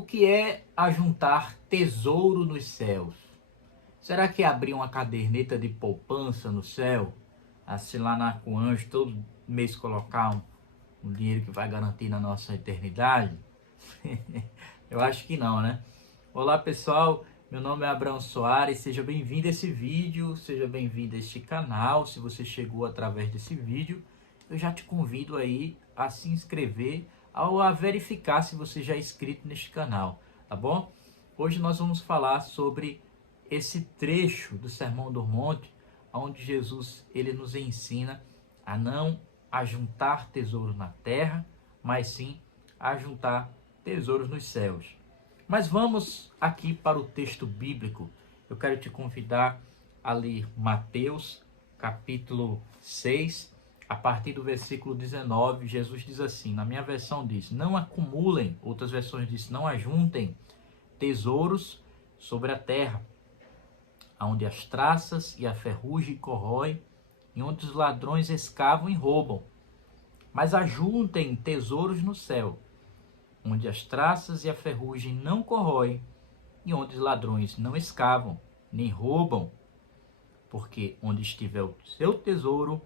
O que é ajuntar tesouro nos céus? Será que abrir uma caderneta de poupança no céu, assim lá com o anjo, todo mês colocar um dinheiro que vai garantir na nossa eternidade? Eu acho que não, né? Olá pessoal, meu nome é Abraão Soares, seja bem-vindo a esse vídeo, seja bem-vindo a este canal. Se você chegou através desse vídeo, eu já te convido aí a se inscrever ou a verificar se você já é inscrito neste canal, tá bom? Hoje nós vamos falar sobre esse trecho do Sermão do Monte, onde Jesus ele nos ensina a não ajuntar tesouros na terra, mas sim a juntar tesouros nos céus. Mas vamos aqui para o texto bíblico. Eu quero te convidar a ler Mateus, capítulo 6, a partir do versículo 19. Jesus diz assim, na minha versão diz, não acumulem, outras versões diz, não ajuntem tesouros sobre a terra, onde as traças e a ferrugem corroem, e onde os ladrões escavam e roubam. Mas ajuntem tesouros no céu, onde as traças e a ferrugem não corroem, e onde os ladrões não escavam, nem roubam. Porque onde estiver o seu tesouro,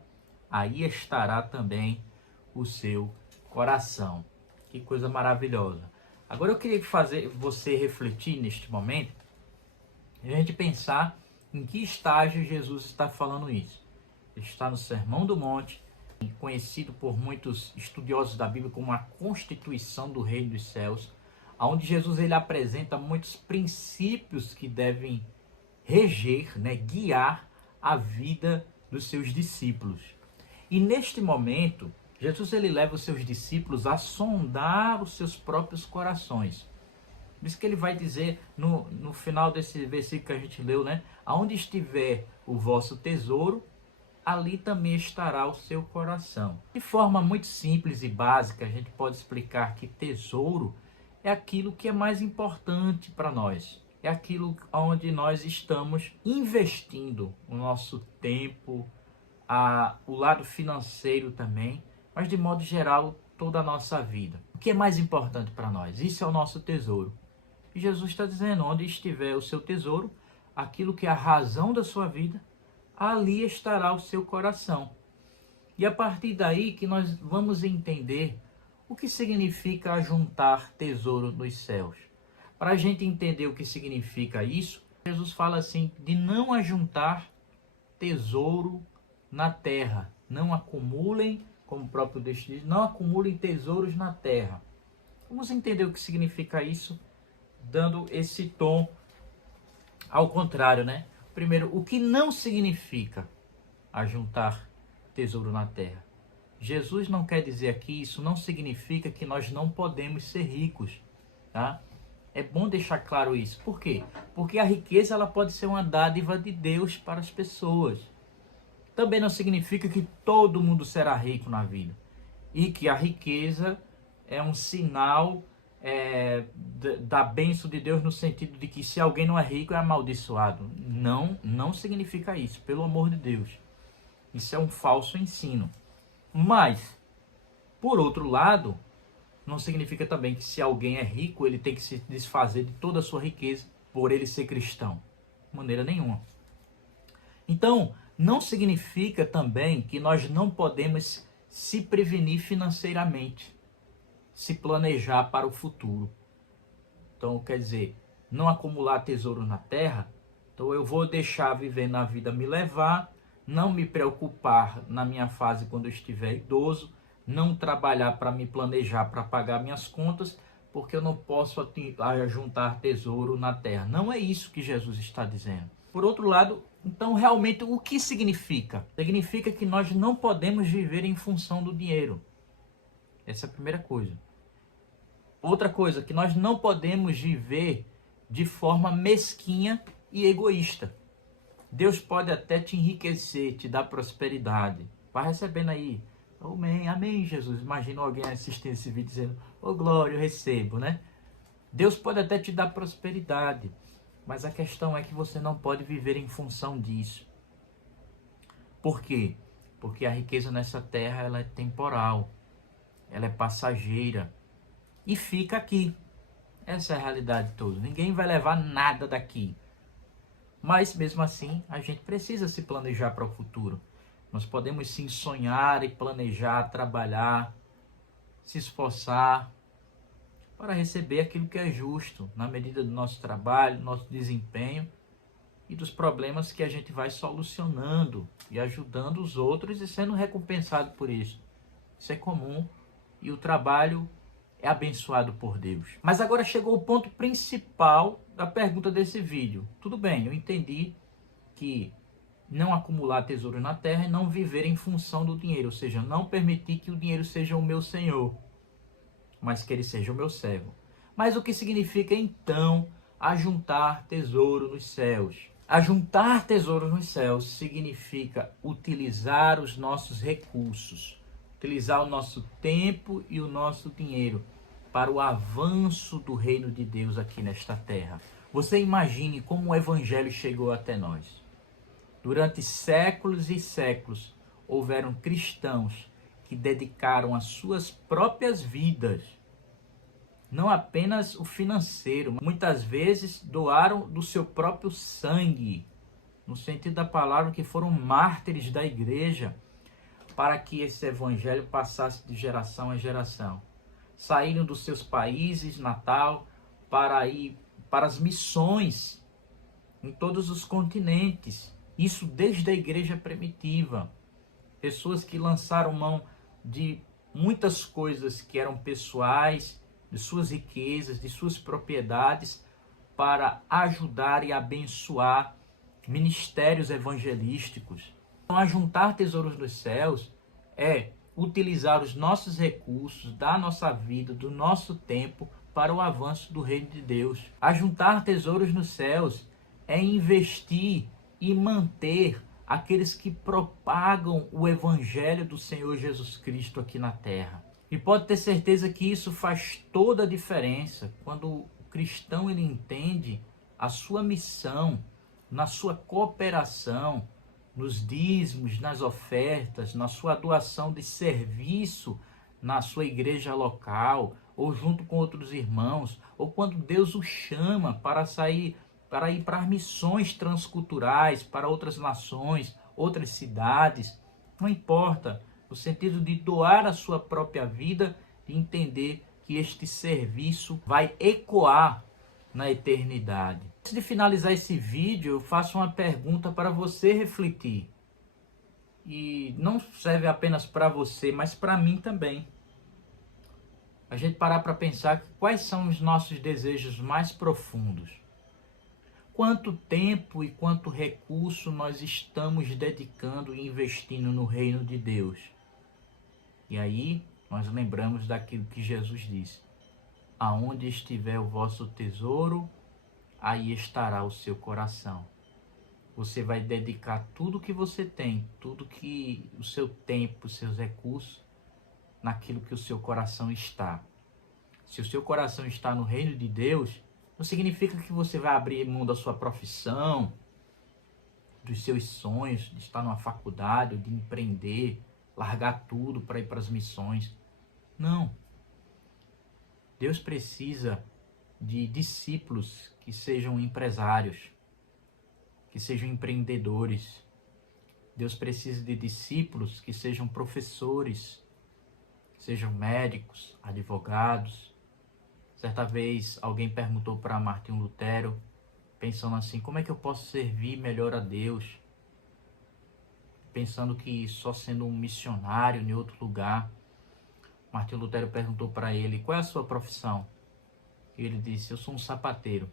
aí estará também o seu coração. Que coisa maravilhosa. Agora eu queria fazer você refletir neste momento, e a gente pensar em que estágio Jesus está falando isso. Ele está no Sermão do Monte, conhecido por muitos estudiosos da Bíblia como a constituição do reino dos céus, onde Jesus ele apresenta muitos princípios que devem reger, guiar a vida dos seus discípulos. E neste momento, Jesus ele leva os seus discípulos a sondar os seus próprios corações. Por isso que ele vai dizer no final desse versículo que a gente leu, aonde estiver o vosso tesouro, ali também estará o seu coração. De forma muito simples e básica, a gente pode explicar que tesouro é aquilo que é mais importante para nós. É aquilo onde nós estamos investindo o nosso tempo, o lado financeiro também, mas de modo geral, toda a nossa vida. O que é mais importante para nós? Isso é o nosso tesouro. E Jesus está dizendo, onde estiver o seu tesouro, aquilo que é a razão da sua vida, ali estará o seu coração. E a partir daí que nós vamos entender o que significa ajuntar tesouro nos céus. Para a gente entender o que significa isso, Jesus fala assim, de não ajuntar tesouro na terra. Não acumulem, como o próprio texto diz, não acumulem tesouros na terra. Vamos entender o que significa isso, dando esse tom ao contrário, Primeiro, o que não significa ajuntar tesouro na terra? Jesus não quer dizer aqui, isso não significa que nós não podemos ser ricos, tá? É bom deixar claro isso. Por quê? Porque a riqueza ela pode ser uma dádiva de Deus para as pessoas. Também não significa que todo mundo será rico na vida. E que a riqueza é um sinal da bênção de Deus no sentido de que se alguém não é rico é amaldiçoado. Não significa isso, pelo amor de Deus. Isso é um falso ensino. Mas, por outro lado, não significa também que se alguém é rico, ele tem que se desfazer de toda a sua riqueza por ele ser cristão. De maneira nenhuma. Então, não significa também que nós não podemos se prevenir financeiramente, se planejar para o futuro. Então, quer dizer, não acumular tesouro na terra. Então, eu vou deixar viver na vida me levar, não me preocupar na minha fase quando eu estiver idoso, não trabalhar para me planejar para pagar minhas contas, porque eu não posso juntar tesouro na terra. Não é isso que Jesus está dizendo. Por outro lado, então realmente o que significa? Significa que nós não podemos viver em função do dinheiro. Essa é a primeira coisa. Outra coisa, que nós não podemos viver de forma mesquinha e egoísta. Deus pode até te enriquecer, te dar prosperidade. Vai recebendo aí. Amém, amém, Jesus. Imagina alguém assistindo esse vídeo dizendo, glória, eu recebo, Deus pode até te dar prosperidade, mas a questão é que você não pode viver em função disso. Por quê? Porque a riqueza nessa terra ela é temporal, ela é passageira e fica aqui. Essa é a realidade toda. Ninguém vai levar nada daqui. Mas mesmo assim, a gente precisa se planejar para o futuro. Nós podemos sim sonhar e planejar, trabalhar, se esforçar para receber aquilo que é justo, na medida do nosso trabalho, do nosso desempenho e dos problemas que a gente vai solucionando e ajudando os outros e sendo recompensado por isso. Isso é comum e o trabalho é abençoado por Deus. Mas agora chegou o ponto principal da pergunta desse vídeo. Tudo bem, eu entendi que não acumular tesouros na terra e não viver em função do dinheiro, ou seja, não permitir que o dinheiro seja o meu senhor, mas que ele seja o meu servo. Mas o que significa então ajuntar tesouro nos céus? Ajuntar tesouro nos céus significa utilizar os nossos recursos, utilizar o nosso tempo e o nosso dinheiro para o avanço do reino de Deus aqui nesta terra. Você imagine como o evangelho chegou até nós. Durante séculos e séculos, houveram cristãos que dedicaram as suas próprias vidas, não apenas o financeiro, muitas vezes doaram do seu próprio sangue, no sentido da palavra, que foram mártires da igreja, para que esse evangelho passasse de geração a geração. Saíram dos seus países natal para ir para as missões em todos os continentes. Isso desde a igreja primitiva. Pessoas que lançaram mão de muitas coisas que eram pessoais, de suas riquezas, de suas propriedades, para ajudar e abençoar ministérios evangelísticos. Então, ajuntar tesouros nos céus é utilizar os nossos recursos, da nossa vida, do nosso tempo, para o avanço do reino de Deus. Ajuntar tesouros nos céus é investir e manter aqueles que propagam o evangelho do Senhor Jesus Cristo aqui na terra. E pode ter certeza que isso faz toda a diferença quando o cristão ele entende a sua missão, na sua cooperação, nos dízimos, nas ofertas, na sua doação de serviço na sua igreja local, ou junto com outros irmãos, ou quando Deus o chama para sair, para ir para missões transculturais, para outras nações, outras cidades, não importa, no sentido de doar a sua própria vida, de entender que este serviço vai ecoar na eternidade. Antes de finalizar esse vídeo, eu faço uma pergunta para você refletir. E não serve apenas para você, mas para mim também. A gente parar para pensar quais são os nossos desejos mais profundos. Quanto tempo e quanto recurso nós estamos dedicando e investindo no reino de Deus? E aí nós lembramos daquilo que Jesus disse: aonde estiver o vosso tesouro, aí estará o seu coração. Você vai dedicar tudo que você tem, tudo que o seu tempo, os seus recursos, naquilo que o seu coração está. Se o seu coração está no reino de Deus, não significa que você vai abrir mão da sua profissão, dos seus sonhos, de estar numa faculdade, ou de empreender, largar tudo para ir para as missões. Não. Deus precisa de discípulos que sejam empresários, que sejam empreendedores. Deus precisa de discípulos que sejam professores, que sejam médicos, advogados. Certa vez alguém perguntou para Martinho Lutero, pensando assim: como é que eu posso servir melhor a Deus? Pensando que só sendo um missionário em outro lugar. Martinho Lutero perguntou para ele: qual é a sua profissão? E ele disse: eu sou um sapateiro.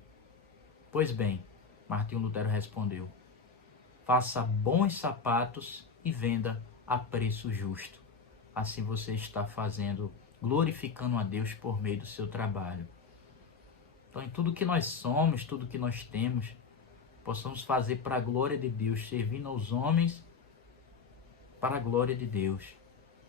Pois bem, Martinho Lutero respondeu: faça bons sapatos e venda a preço justo. Assim você está fazendo, glorificando a Deus por meio do seu trabalho. Então, em tudo que nós somos, tudo que nós temos, possamos fazer para a glória de Deus, servindo aos homens para a glória de Deus,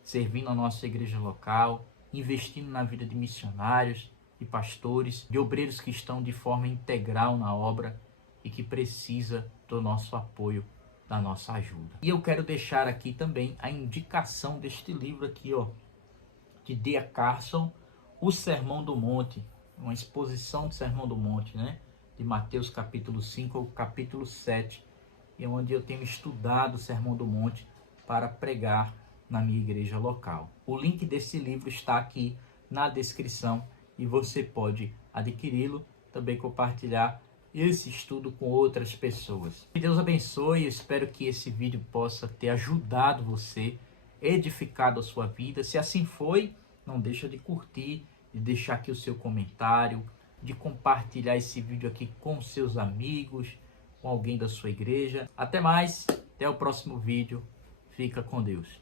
servindo a nossa igreja local, investindo na vida de missionários, de pastores, de obreiros que estão de forma integral na obra e que precisa do nosso apoio, da nossa ajuda. E eu quero deixar aqui também a indicação deste livro aqui, ó, de D.A. Carson, O Sermão do Monte, uma exposição do Sermão do Monte, né? De Mateus capítulo 5 ao capítulo 7, e onde eu tenho estudado o Sermão do Monte para pregar na minha igreja local. O link desse livro está aqui na descrição e você pode adquiri-lo, também compartilhar esse estudo com outras pessoas. Que Deus abençoe, eu espero que esse vídeo possa ter ajudado você, edificado a sua vida. Se assim foi, não deixa de curtir, de deixar aqui o seu comentário, de compartilhar esse vídeo aqui com seus amigos, com alguém da sua igreja. Até mais, até o próximo vídeo. Fica com Deus.